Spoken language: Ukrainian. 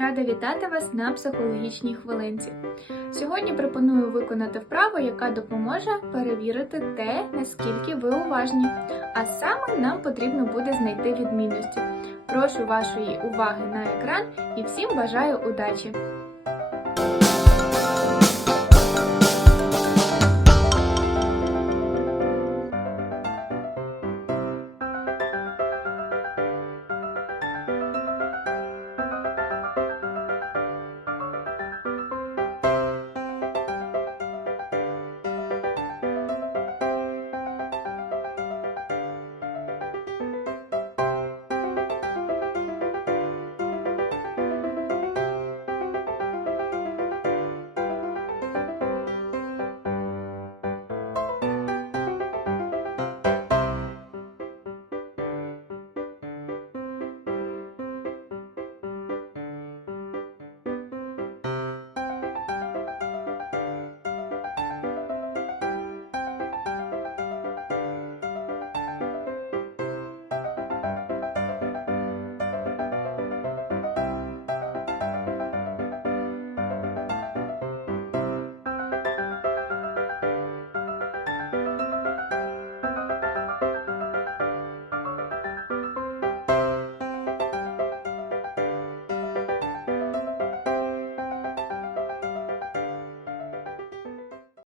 Рада вітати вас на психологічній хвилинці. Сьогодні пропоную виконати вправу, яка допоможе перевірити те, наскільки ви уважні. А саме нам потрібно буде знайти відмінності. Прошу вашої уваги на екран і всім бажаю удачі!